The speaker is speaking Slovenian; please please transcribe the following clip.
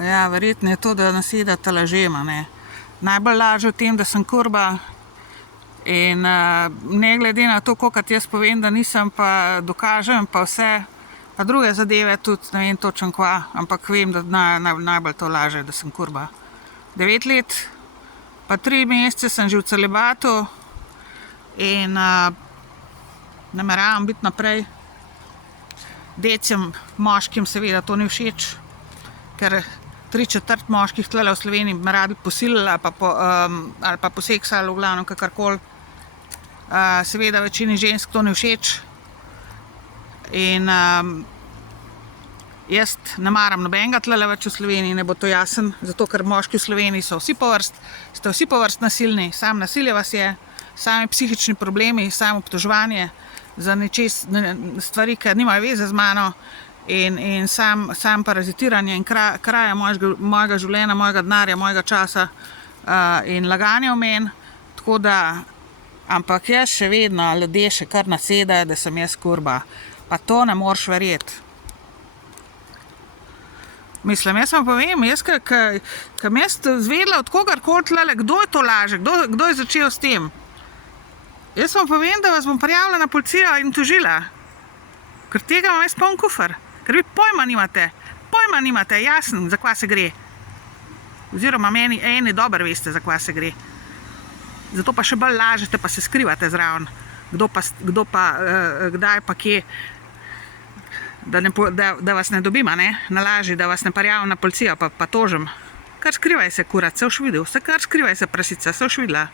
Ja, verjetno je to, da nasedate lažema, ne. Najbolj laže v tem, da sem kurba in ne glede na to, kolikrat jaz povem, da nisem, pa dokažem, pa vse, pa druge zadeve tudi, ne vem točno kva, ampak vem, da najbolj to laže, da sem kurba. 9 let, pa 3 mesece sem že v celibatu in nameravam biti naprej. Decem, moškim seveda to ni všeč, ker 3/4 moških tlele v Sloveniji me radi posilili ali pa poseksali, v glavnem kakorkoli. Seveda večini žensk to ni všeč in jaz ne maram nobenega tlele več v Sloveniji, ne bo to jasen, zato ker moški v Sloveniji so vsi po vrst nasilni, sam nasilje vas je, sami psihični problemi, samo obtoževanje za stvari, ki nimajo veze z mano in sam parazitiranje in kraja mojega življenja, mojega denarja, mojega časa in laganje v meni, tako da, ampak jaz še vedno, ljudje še kar nasedajo, da sem jaz kurba, pa to ne moreš verjeti. Mislim, jaz vam povem, jaz, kam jaz zvedla od kogarkoli tlele, kdo je to laže, kdo je začel s tem. Jaz vam povem, da vas bom prijavila na policijo in tožila, ker tega imam jaz poln kufer, ker vi pojma nimate, jasno, za kva se gre. Oziroma eni dobro veste, za kva se gre. Zato pa še bolj lažete, pa se skrivate zraven, kdo pa, kdaj pa kje, da vas ne dobim, ne, na laži, da vas ne prijavim na policijo, pa tožim. Kar skrivaj se, kurac, se boš videl, kar skrivaj se, prasica, se boš videla.